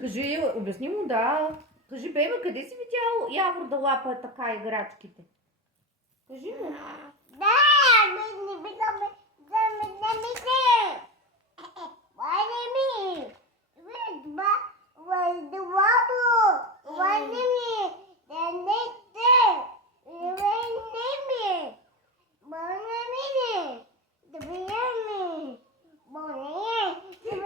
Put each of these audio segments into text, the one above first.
Кажи, обясни му, да. Кажи, бебе, къде си видял Явор да лапа така играчките? Кажи му. Да, не викаме, да не мисля. Why me? Why the water? Why me? The next day. Why me? Bonnie. The baby. Bonnie.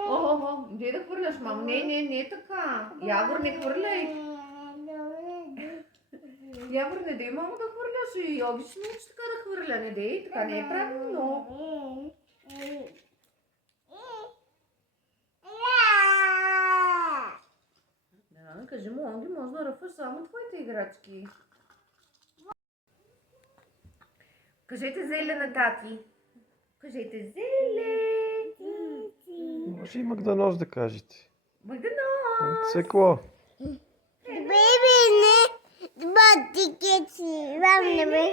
Охо, де да хвърляш, мамо? Не е така. Явор, не хвърляй. Явор, не дей, мамо, да хвърляш. И Йоги ще научи така да хвърля. Не дей, така не е правилно. Да, кажи му, Онги, може да ръфаш само твоите играчки. Кажете зеле на тати. Кажете зеле. Може и Магданоз да кажете. Магданоз. Цвекло. Baby, ne? Ba tiketi. Ram ne be.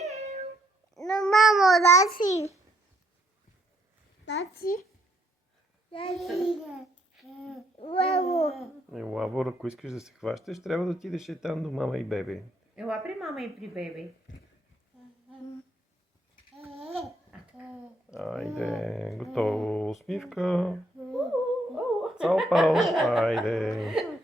No mamo, dasi. Dasi. Уау. Лавор, ако искаш да се хващаш, трябва да отидеш там до мама и бебе. Ела при мама и при бебе. Айде, готово. Усмивка. Цао, пао. Айде.